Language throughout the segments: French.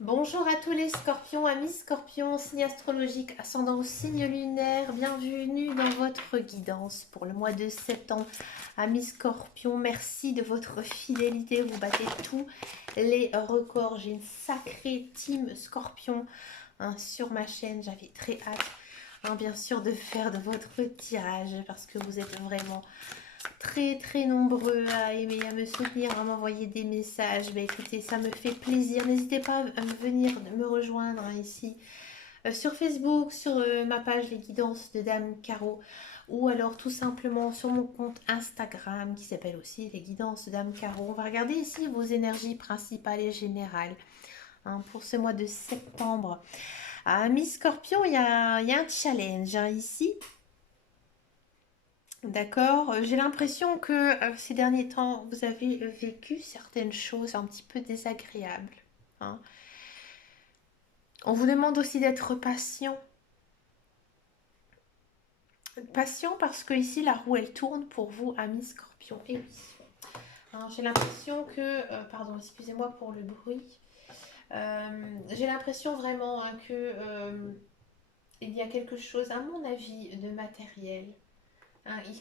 Bonjour à tous les scorpions, amis scorpions, signe astrologique, ascendant au signe lunaire, bienvenue dans votre guidance pour le mois de septembre. Amis scorpions, merci de votre fidélité, vous battez tous les records. J'ai une sacrée team scorpion sur ma chaîne, j'avais très hâte bien sûr de faire de votre tirage parce que vous êtes vraiment très nombreux à aimer, à me soutenir, à m'envoyer des messages. Bah écoutez, ça me fait plaisir. N'hésitez pas à venir me rejoindre ici sur Facebook, sur ma page Les Guidances de Dame Caro, ou alors tout simplement sur mon compte Instagram qui s'appelle aussi Les Guidances de Dame Caro. On va regarder ici vos énergies principales et générales pour ce mois de septembre. Miss Scorpion, il y a un challenge ici. D'accord. J'ai l'impression que ces derniers temps, vous avez vécu certaines choses un petit peu désagréables, hein. On vous demande aussi d'être patient. Patient parce que ici, la roue, elle tourne pour vous, amis scorpions. Et oui. J'ai l'impression que... pardon, excusez-moi pour le bruit. J'ai l'impression vraiment que il y a quelque chose, à mon avis, de matériel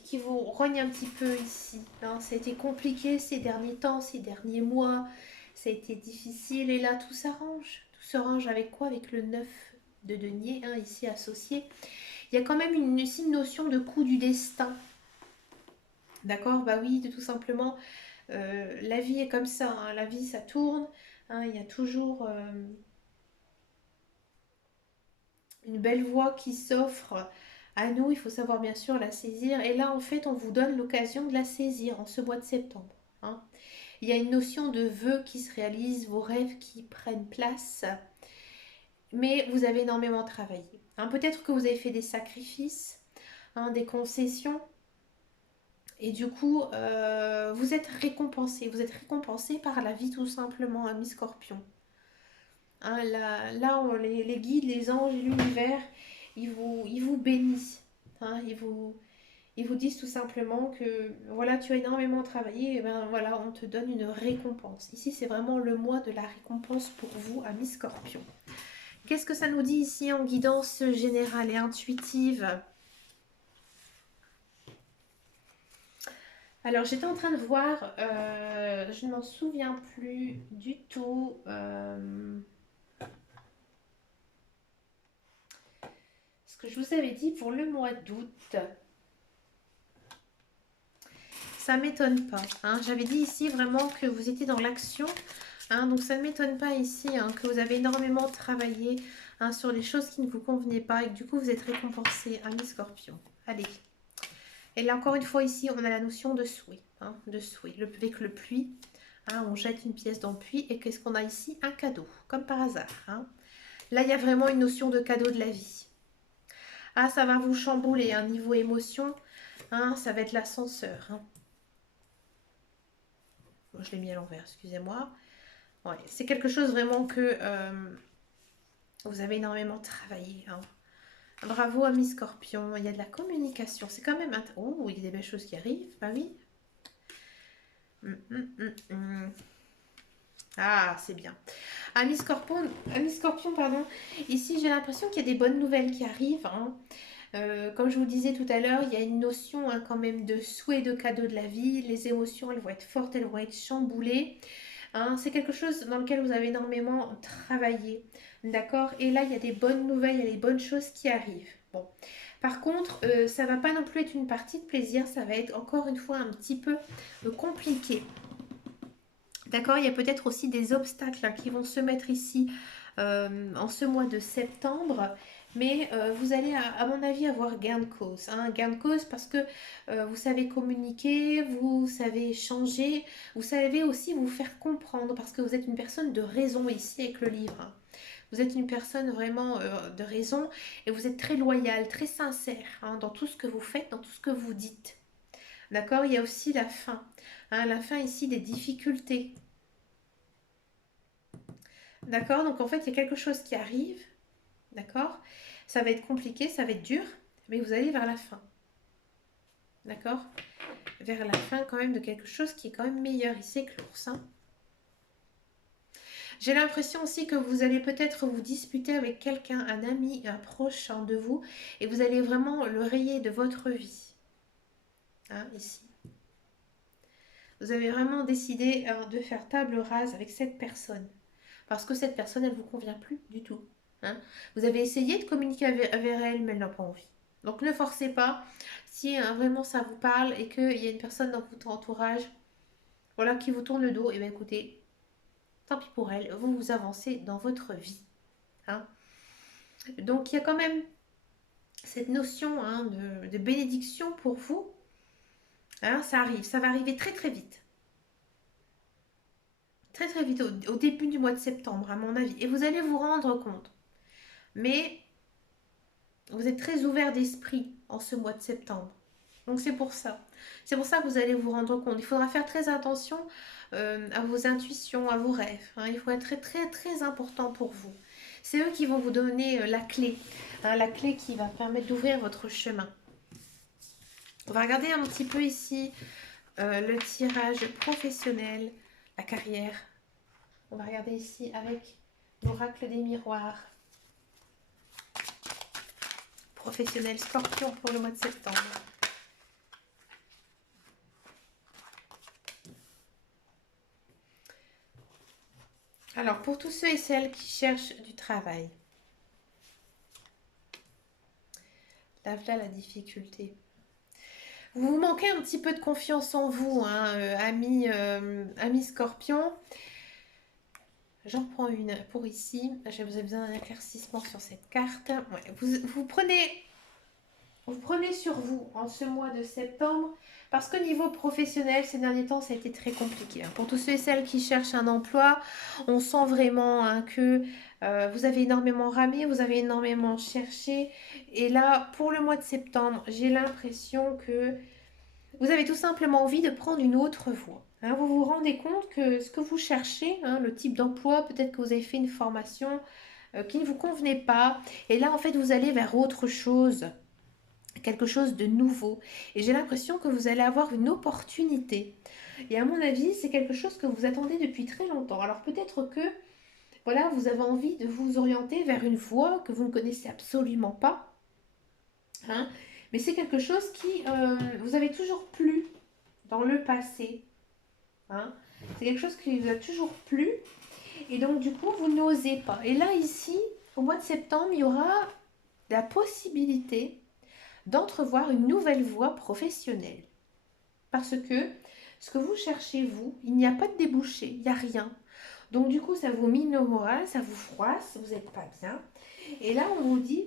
qui vous rogne un petit peu ici. Ça a été compliqué ces derniers temps, ces derniers mois. Ça a été difficile et là tout s'arrange. Tout se range avec quoi? Avec le 9 de denier ici associé. Il y a quand même une notion de coup du destin. D'accord. Bah oui, de tout simplement. La vie est comme ça. La vie, ça tourne. Il y a toujours une belle voie qui s'offre à nous. Il faut savoir bien sûr la saisir. Et là, en fait, on vous donne l'occasion de la saisir en ce mois de septembre, hein. Il y a une notion de vœux qui se réalisent, vos rêves qui prennent place, mais vous avez énormément travaillé, hein. Peut-être que vous avez fait des sacrifices, des concessions, et du coup, vous êtes récompensé. Vous êtes récompensé par la vie tout simplement, ami Scorpion. Les guides, les anges et l'univers, ils vous bénissent. Ils vous disent tout simplement que voilà, tu as énormément travaillé, et ben voilà, on te donne une récompense. Ici, c'est vraiment le mois de la récompense pour vous, amis Scorpion. Qu'est-ce que ça nous dit ici en guidance générale et intuitive? Alors, j'étais en train de voir, je ne m'en souviens plus du tout. Ce que je vous avais dit pour le mois d'août. Ça m'étonne pas, hein. J'avais dit ici vraiment que vous étiez dans l'action, donc ça ne m'étonne pas ici que vous avez énormément travaillé sur les choses qui ne vous convenaient pas et que du coup vous êtes récompensé, ami Scorpion. Allez. Et là encore une fois ici on a la notion de souhait, de souhait. Avec le puits, on jette une pièce dans le puits et qu'est-ce qu'on a ici? Un cadeau, comme par hasard, hein. Là il y a vraiment une notion de cadeau de la vie. Ça va vous chambouler, niveau émotion, ça va être l'ascenseur, hein. Je l'ai mis à l'envers, excusez-moi. Ouais, c'est quelque chose vraiment que vous avez énormément travaillé, hein. Bravo, ami Scorpion. Il y a de la communication. C'est quand même... Oh, il y a des belles choses qui arrivent. Bah oui. Ah, c'est bien. Ami Scorpion, pardon. Ici, j'ai l'impression qu'il y a des bonnes nouvelles qui arrivent, hein. Comme je vous disais tout à l'heure, il y a une notion quand même de souhait de cadeau de la vie. Les émotions, elles vont être fortes, elles vont être chamboulées. C'est quelque chose dans lequel vous avez énormément travaillé. D'accord. Et là, il y a des bonnes nouvelles, il y a des bonnes choses qui arrivent. Bon. Par contre, ça va pas non plus être une partie de plaisir, ça va être encore une fois un petit peu compliqué. D'accord. Il y a peut-être aussi des obstacles qui vont se mettre ici en ce mois de septembre. Mais vous allez, à mon avis, avoir gain de cause, gain de cause parce que vous savez communiquer, vous savez échanger, vous savez aussi vous faire comprendre parce que vous êtes une personne de raison ici avec le livre. Vous êtes une personne vraiment de raison et vous êtes très loyal, très sincère dans tout ce que vous faites, dans tout ce que vous dites. D'accord. Il y a aussi la fin. La fin ici des difficultés. D'accord. Donc en fait, il y a quelque chose qui arrive. D'accord. Ça va être compliqué, ça va être dur, mais vous allez vers la fin. D'accord. Vers la fin quand même de quelque chose qui est quand même meilleur ici que l'ours, hein. J'ai l'impression aussi que vous allez peut-être vous disputer avec quelqu'un, un ami, un proche hein, de vous, et vous allez vraiment le rayer de votre vie. Hein, ici. Vous avez vraiment décidé de faire table rase avec cette personne. Parce que cette personne, elle ne vous convient plus du tout. Hein. Vous avez essayé de communiquer avec elle, mais elle n'a pas envie. Donc ne forcez pas. Si hein, vraiment ça vous parle et qu'il y a une personne dans votre entourage voilà, qui vous tourne le dos, et bien écoutez, tant pis pour elle, vous avancez dans votre vie. Hein. Donc il y a quand même cette notion hein, de bénédiction pour vous. Hein, ça arrive, ça va arriver très très vite. Très très vite, au début du mois de septembre, à mon avis. Et vous allez vous rendre compte. Mais vous êtes très ouvert d'esprit en ce mois de septembre. Donc c'est pour ça. C'est pour ça que vous allez vous rendre compte. Il faudra faire très attention à vos intuitions, à vos rêves. Hein. Il faut être très très très important pour vous. C'est eux qui vont vous donner la clé. Hein, la clé qui va permettre d'ouvrir votre chemin. On va regarder un petit peu ici le tirage professionnel, la carrière. On va regarder ici avec l'oracle des miroirs. Professionnel Scorpion pour le mois de septembre. Alors, pour tous ceux et celles qui cherchent du travail, là, la difficulté. Vous vous manquez un petit peu de confiance en vous, hein, ami Scorpion. J'en prends une pour ici. J'ai besoin d'un éclaircissement sur cette carte. Ouais, vous prenez sur vous en ce mois de septembre parce que niveau professionnel, ces derniers temps, ça a été très compliqué. Hein. Pour tous ceux et celles qui cherchent un emploi, on sent vraiment hein, que vous avez énormément ramé, vous avez énormément cherché. Et là, pour le mois de septembre, j'ai l'impression que vous avez tout simplement envie de prendre une autre voie. Hein, vous vous rendez compte que ce que vous cherchez, hein, le type d'emploi, peut-être que vous avez fait une formation qui ne vous convenait pas. Et là, en fait, vous allez vers autre chose, quelque chose de nouveau. Et j'ai l'impression que vous allez avoir une opportunité. Et à mon avis, c'est quelque chose que vous attendez depuis très longtemps. Alors peut-être que voilà, vous avez envie de vous orienter vers une voie que vous ne connaissez absolument pas. Hein, mais c'est quelque chose qui vous avez toujours plu dans le passé. Hein. C'est quelque chose qui vous a toujours plu. Et donc, du coup, vous n'osez pas. Et là, ici, au mois de septembre, il y aura la possibilité d'entrevoir une nouvelle voie professionnelle. Parce que ce que vous cherchez, vous, il n'y a pas de débouché, il n'y a rien. Donc, du coup, ça vous mine le moral, ça vous froisse, vous n'êtes pas bien. Et là, on vous dit,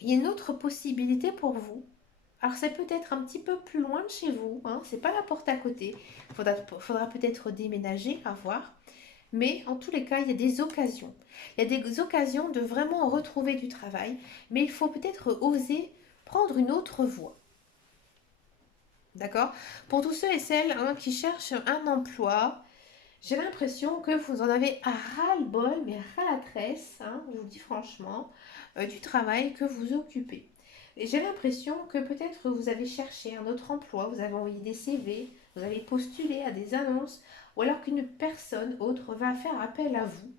il y a une autre possibilité pour vous. Alors, c'est peut-être un petit peu plus loin de chez vous, hein, c'est pas la porte à côté. Faudra peut-être déménager, à voir. Mais en tous les cas, il y a des occasions. Il y a des occasions de vraiment retrouver du travail, mais il faut peut-être oser prendre une autre voie. D'accord. Pour tous ceux et celles hein, qui cherchent un emploi, j'ai l'impression que vous en avez à ras-le-bol, mais ras la tresse, hein, je vous le dis franchement, du travail que vous occupez. Et j'ai l'impression que peut-être vous avez cherché un autre emploi, vous avez envoyé des CV, vous avez postulé à des annonces, ou alors qu'une personne autre va faire appel à vous.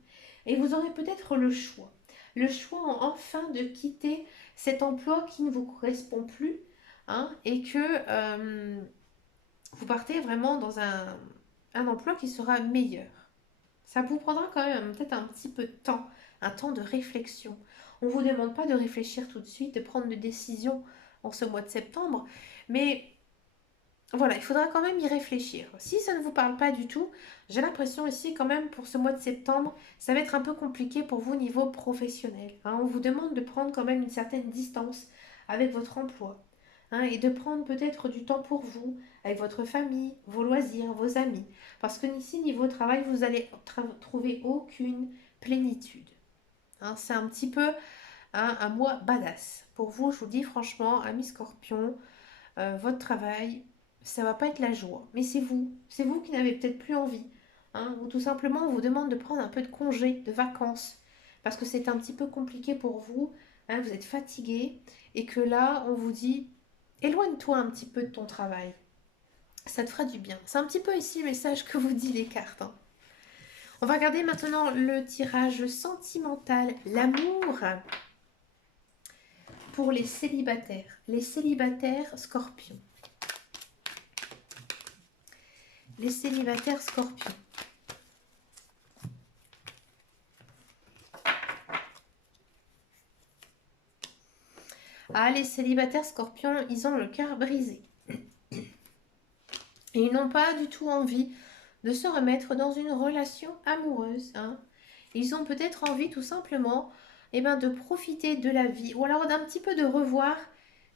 Et vous aurez peut-être le choix. Le choix enfin de quitter cet emploi qui ne vous correspond plus, hein, et que vous partez vraiment dans un emploi qui sera meilleur. Ça vous prendra quand même peut-être un petit peu de temps, un temps de réflexion. On ne vous demande pas de réfléchir tout de suite, de prendre des décisions en ce mois de septembre, mais voilà, il faudra quand même y réfléchir. Si ça ne vous parle pas du tout, j'ai l'impression ici quand même pour ce mois de septembre, ça va être un peu compliqué pour vous au niveau professionnel. Hein. On vous demande de prendre quand même une certaine distance avec votre emploi. Hein, et de prendre peut-être du temps pour vous, avec votre famille, vos loisirs, vos amis. Parce que ici, niveau travail, vous allez trouver aucune plénitude. Hein, c'est un petit peu un mois badass. Pour vous, je vous dis franchement, ami Scorpion, votre travail, ça va pas être la joie. Mais c'est vous qui n'avez peut-être plus envie. Hein, ou tout simplement, on vous demande de prendre un peu de congé, de vacances. Parce que c'est un petit peu compliqué pour vous. Hein, vous êtes fatigué. Et que là, on vous dit, éloigne-toi un petit peu de ton travail. Ça te fera du bien. C'est un petit peu ici le message que vous dit les cartes. Hein. On va regarder maintenant le tirage sentimental, l'amour pour les célibataires. Les célibataires scorpions. Les célibataires scorpions. Ah, les célibataires scorpions, ils ont le cœur brisé. Et ils n'ont pas du tout envie de se remettre dans une relation amoureuse. Hein. Ils ont peut-être envie tout simplement de profiter de la vie ou alors d'un petit peu de revoir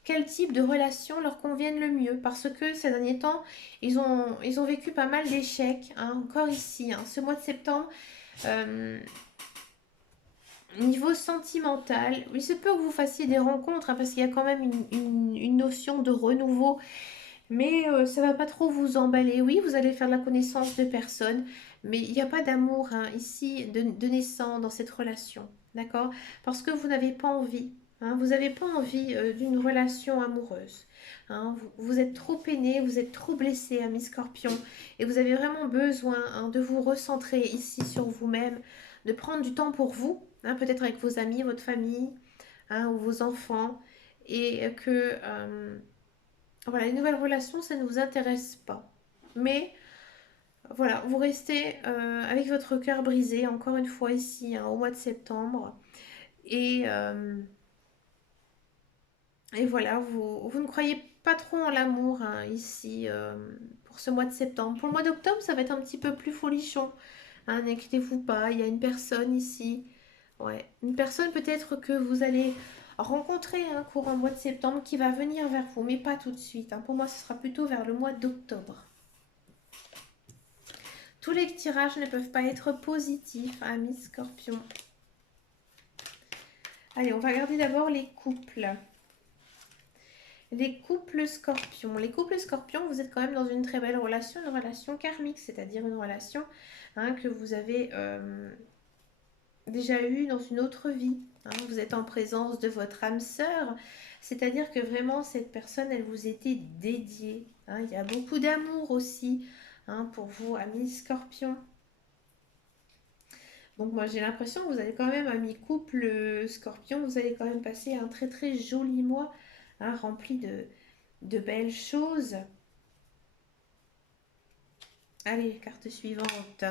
quel type de relation leur convienne le mieux. Parce que ces derniers temps, ils ont vécu pas mal d'échecs. Hein, encore ici, hein, ce mois de septembre. Niveau sentimental, il se peut que vous fassiez des rencontres, hein, parce qu'il y a quand même une notion de renouveau, mais ça va pas trop vous emballer. Oui, vous allez faire la connaissance de personnes, mais il n'y a pas d'amour hein, ici de naissant dans cette relation, d'accord? Parce que vous n'avez pas envie, hein, vous n'avez pas envie d'une relation amoureuse. Hein, vous êtes trop peiné, vous êtes trop blessé, ami Scorpion, et vous avez vraiment besoin hein, de vous recentrer ici sur vous-même, de prendre du temps pour vous, hein, peut-être avec vos amis, votre famille, hein, ou vos enfants, et que voilà, les nouvelles relations, ça ne vous intéresse pas. Mais voilà, vous restez avec votre cœur brisé, encore une fois ici, hein, au mois de septembre. Et, euh, et voilà, vous ne croyez pas trop en l'amour hein, ici pour ce mois de septembre. Pour le mois d'octobre, ça va être un petit peu plus folichon. Hein, n'inquiétez-vous pas, il y a une personne ici. Ouais, une personne peut-être que vous allez rencontrer un courant mois de septembre qui va venir vers vous, mais pas tout de suite. Hein. Pour moi, ce sera plutôt vers le mois d'octobre. Tous les tirages ne peuvent pas être positifs, amis Scorpion. Allez, on va regarder d'abord les couples. Les couples scorpions. Les couples scorpions, vous êtes quand même dans une très belle relation, une relation karmique, c'est-à-dire une relation hein, que vous avez déjà eue dans une autre vie. Hein. Vous êtes en présence de votre âme sœur, c'est-à-dire que vraiment cette personne, elle vous était dédiée. Hein. Il y a beaucoup d'amour aussi hein, pour vous, amis scorpions. Donc moi j'ai l'impression que vous allez quand même, ami couple scorpion, vous allez quand même passer un très très joli mois hein, rempli de belles choses. Allez, carte suivante.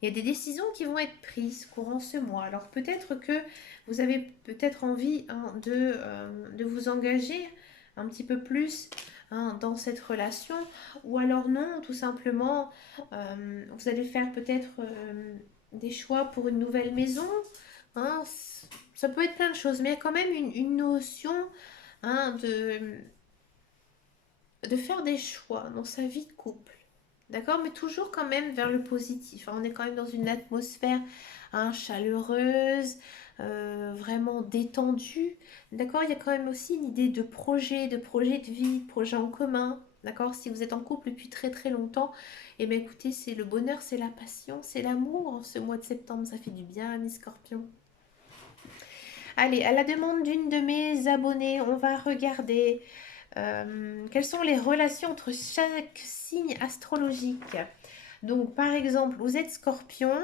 Il y a des décisions qui vont être prises courant ce mois. Alors peut-être que vous avez peut-être envie hein, de vous engager un petit peu plus hein, dans cette relation. Ou alors non, tout simplement, vous allez faire peut-être des choix pour une nouvelle maison. Hein. Ça peut être plein de choses, mais il y a quand même une notion hein, de faire des choix dans sa vie de couple. D'accord? Mais toujours quand même vers le positif. On est quand même dans une atmosphère hein, chaleureuse, vraiment détendue. D'accord? Il y a quand même aussi une idée de projet de vie, de projet en commun. D'accord? Si vous êtes en couple depuis très très longtemps, eh bien écoutez, c'est le bonheur, c'est la passion, c'est l'amour. Ce mois de septembre, ça fait du bien, amis Scorpion. Allez, à la demande d'une de mes abonnées, on va regarder quelles sont les relations entre chaque signe astrologique. Donc, par exemple, vous êtes Scorpion,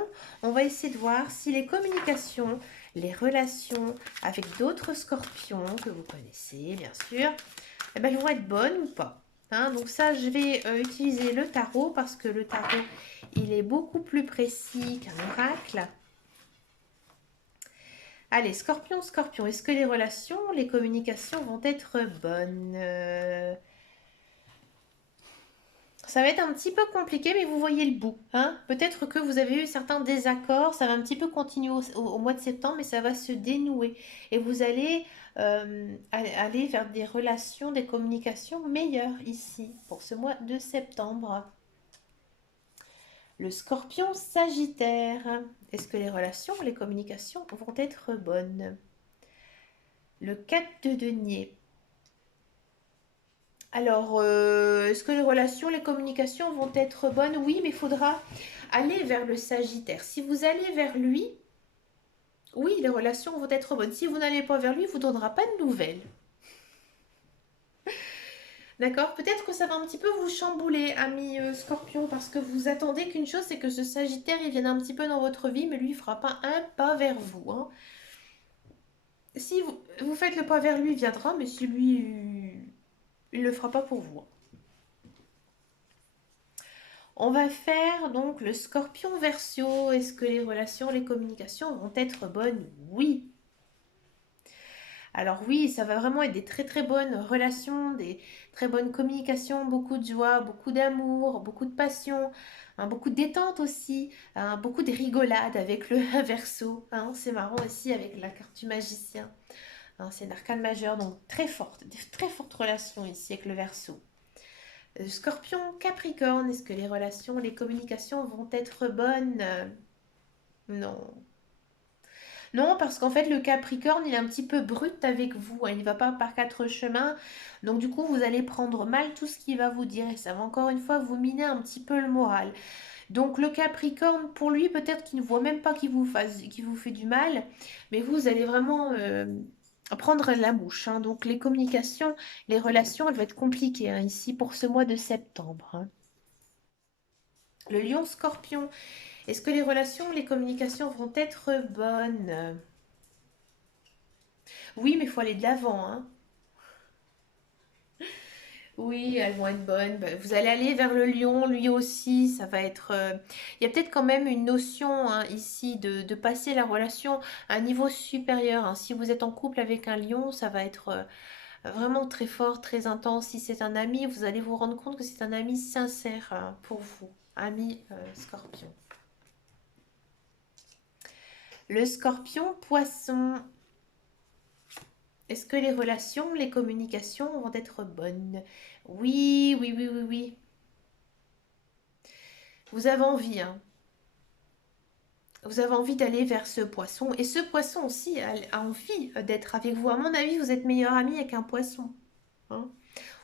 on va essayer de voir si les communications, les relations avec d'autres Scorpions que vous connaissez, bien sûr, eh ben, elles vont être bonnes ou pas. Hein, donc ça, je vais utiliser le tarot parce que le tarot, il est beaucoup plus précis qu'un oracle. Allez, Scorpion, Scorpion, est-ce que les relations, les communications vont être bonnes Ça va être un petit peu compliqué, mais vous voyez le bout. Hein. Peut-être que vous avez eu certains désaccords, ça va un petit peu continuer au mois de septembre, mais ça va se dénouer. Et vous allez aller vers des relations, des communications meilleures ici, pour ce mois de septembre. Le Scorpion Sagittaire. Est-ce que les relations, les communications vont être bonnes? Le 4 de denier. Alors, est-ce que les relations, les communications vont être bonnes? Oui, mais il faudra aller vers le Sagittaire. Si vous allez vers lui, oui, les relations vont être bonnes. Si vous n'allez pas vers lui, il ne vous donnera pas de nouvelles. D'accord? Peut-être que ça va un petit peu vous chambouler, ami Scorpion, parce que vous attendez qu'une chose, c'est que ce Sagittaire, il vienne un petit peu dans votre vie, mais lui, il fera pas un pas vers vous, hein. Si vous faites le pas vers lui, il viendra, mais si lui, il ne le fera pas pour vous, hein. On va faire donc le Scorpion Verseau. Est-ce que les relations, les communications vont être bonnes? Oui. Alors oui, ça va vraiment être des très très bonnes relations, des très bonnes communications, beaucoup de joie, beaucoup d'amour, beaucoup de passion, hein, beaucoup de détente aussi, hein, beaucoup de rigolade avec le Verseau, hein. C'est marrant aussi avec la carte du magicien, hein, c'est une arcane majeure, donc très forte, des très fortes relations ici avec le Verseau. Scorpion, Capricorne, est-ce que les relations, les communications vont être bonnes? Non. Non, parce qu'en fait, le Capricorne, il est un petit peu brut avec vous, hein, il ne va pas par quatre chemins. Donc, du coup, vous allez prendre mal tout ce qu'il va vous dire et ça va encore une fois vous miner un petit peu le moral. Donc, le Capricorne, pour lui, peut-être qu'il ne voit même pas qu'il vous fait du mal, mais vous allez vraiment prendre la mouche, hein. Donc, les communications, les relations, elles vont être compliquées, hein, ici pour ce mois de septembre, hein. Le Lion Scorpion, est-ce que les relations, les communications vont être bonnes? Oui, mais il faut aller de l'avant, hein. Oui, elles vont être bonnes. Bah, vous allez aller vers le lion, lui aussi, ça va être... Il y a peut-être quand même une notion, hein, ici de passer la relation à un niveau supérieur, hein. Si vous êtes en couple avec un lion, ça va être vraiment très fort, très intense. Si c'est un ami, vous allez vous rendre compte que c'est un ami sincère, hein, pour vous, ami scorpion. Le scorpion poisson. Est-ce que les relations, les communications vont être bonnes? Oui, oui, oui, oui, oui. Vous avez envie, hein. Vous avez envie d'aller vers ce poisson. Et ce poisson aussi a envie d'être avec vous. À mon avis, vous êtes meilleur ami avec un poisson, hein.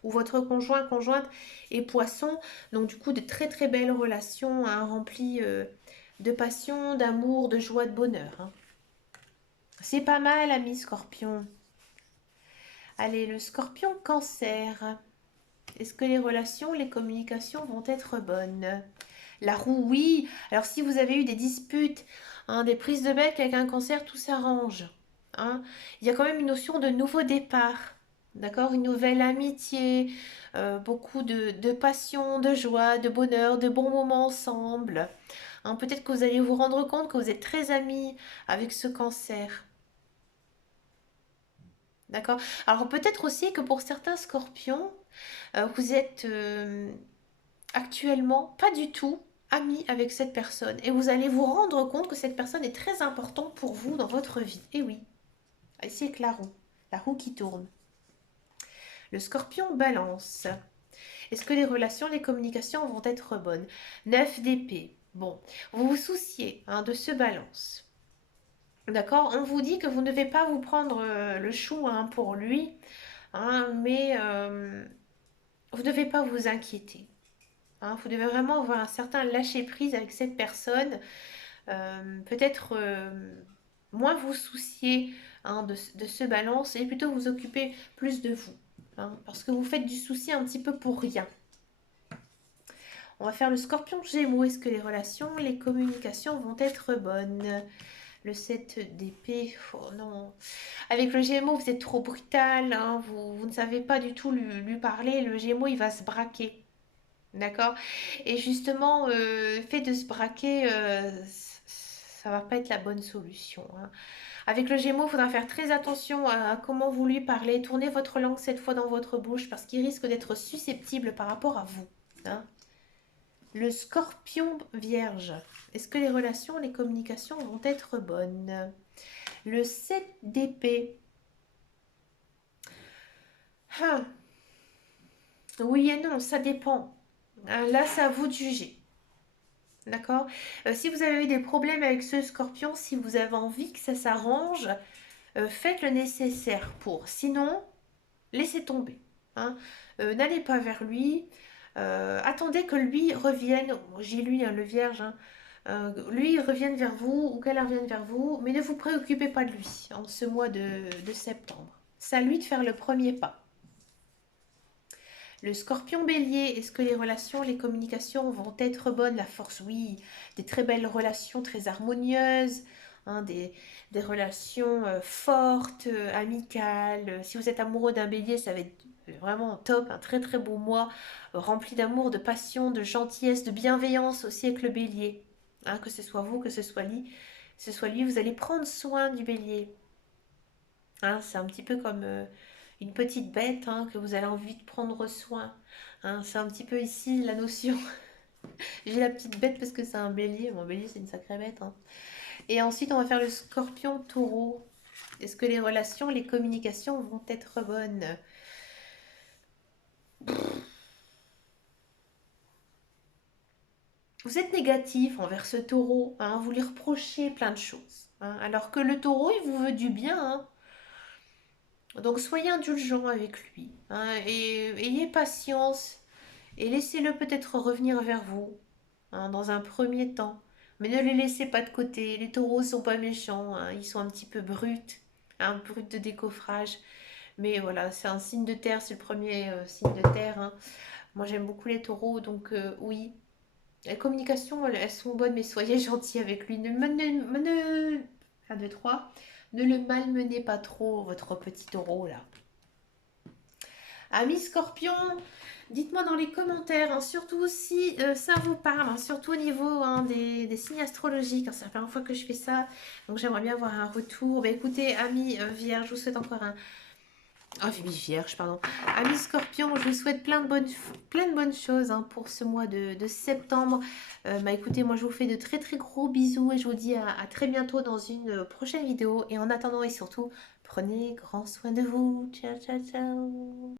Ou votre conjoint, conjointe est poisson. Donc du coup, de très très belles relations, hein, remplies de passion, d'amour, de joie, de bonheur, hein. C'est pas mal, ami scorpion. Allez, le scorpion cancer. Est-ce que les relations, les communications vont être bonnes? La roue, oui. Alors si vous avez eu des disputes, hein, des prises de bec avec un cancer, tout s'arrange, hein. Il y a quand même une notion de nouveau départ, d'accord? Une nouvelle amitié, beaucoup de passion, de joie, de bonheur, de bons moments ensemble, hein. Peut-être que vous allez vous rendre compte que vous êtes très amis avec ce cancer, d'accord? Alors peut-être aussi que pour certains scorpions, vous êtes actuellement pas du tout ami avec cette personne et vous allez vous rendre compte que cette personne est très importante pour vous dans votre vie. Et oui, ici avec la roue qui tourne. Le scorpion balance. Est-ce que les relations, les communications vont être bonnes? 9 d'épée. Bon, vous vous souciez, hein, de ce balance. D'accord? On vous dit que vous ne devez pas vous prendre le chou, hein, pour lui, hein, mais vous ne devez pas vous inquiéter, hein. Vous devez vraiment avoir un certain lâcher-prise avec cette personne. Peut-être moins vous soucier, hein, de ce balance et plutôt vous occuper plus de vous, hein, parce que vous faites du souci un petit peu pour rien. On va faire le scorpion gémeaux. Est-ce que les relations, les communications vont être bonnes? Le 7 d'épée, oh non. Avec le gémeaux, vous êtes trop brutal, hein, vous ne savez pas du tout lui parler. Le gémeaux, il va se braquer. D'accord? Et justement, fait de se braquer, ça va pas être la bonne solution, hein. Avec le Gémeaux, il faudra faire très attention à comment vous lui parlez. Tournez votre langue cette fois dans votre bouche parce qu'il risque d'être susceptible par rapport à vous, hein. Le Scorpion Vierge. Est-ce que les relations, les communications vont être bonnes? Le 7 d'épée. Ah, oui et non, ça dépend. Là, c'est à vous de juger. D'accord? Si vous avez eu des problèmes avec ce scorpion, si vous avez envie que ça s'arrange, faites le nécessaire pour. Sinon, laissez tomber, hein. N'allez pas vers lui. Attendez que lui revienne. J'ai lui, hein, le vierge, hein. Lui revienne vers vous ou qu'elle revienne vers vous. Mais ne vous préoccupez pas de lui en ce mois de septembre. C'est à lui de faire le premier pas. Le scorpion bélier, est-ce que les relations, les communications vont être bonnes? La force, oui. Des très belles relations, très harmonieuses, hein, des relations fortes, amicales. Si vous êtes amoureux d'un bélier, ça va être vraiment top, un très très beau mois, rempli d'amour, de passion, de gentillesse, de bienveillance aussi avec le bélier. Hein, que ce soit vous, que ce soit lui, vous allez prendre soin du bélier. Hein, c'est un petit peu comme une petite bête, hein, que vous avez envie de prendre soin. Hein, c'est un petit peu ici la notion. J'ai la petite bête parce que c'est un bélier. Mon bélier, c'est une sacrée bête. Hein. Et ensuite, on va faire le scorpion taureau. Est-ce que les relations, les communications vont être bonnes? Vous êtes négatif envers ce taureau. Hein, vous lui reprochez plein de choses. Hein, alors que le taureau, il vous veut du bien. Hein. Donc soyez indulgent avec lui. Hein, et ayez patience. Et laissez-le peut-être revenir vers vous, hein, dans un premier temps. Mais ne les laissez pas de côté. Les taureaux sont pas méchants, hein, ils sont un petit peu bruts, hein, bruts de décoffrage. Mais voilà, c'est un signe de terre, c'est le premier signe de terre. Hein. Moi j'aime beaucoup les taureaux, donc oui. Les communications, elles sont bonnes, mais soyez gentils avec lui. Ne 1, 2, 3. Ne le malmenez pas trop, votre petit taureau là. Amis Scorpion, dites-moi dans les commentaires, hein, surtout si ça vous parle, hein, surtout au niveau hein, des signes astrologiques. Hein, c'est la première fois que je fais ça, donc j'aimerais bien avoir un retour. Bah, écoutez, amis Vierge, je vous souhaite encore un... Oh, Vierge, pardon. Amis Scorpion, je vous souhaite plein de bonnes choses hein, pour ce mois de septembre. Bah, écoutez, moi je vous fais de très très gros bisous et je vous dis à très bientôt dans une prochaine vidéo. Et en attendant et surtout, prenez grand soin de vous. Ciao, ciao, ciao.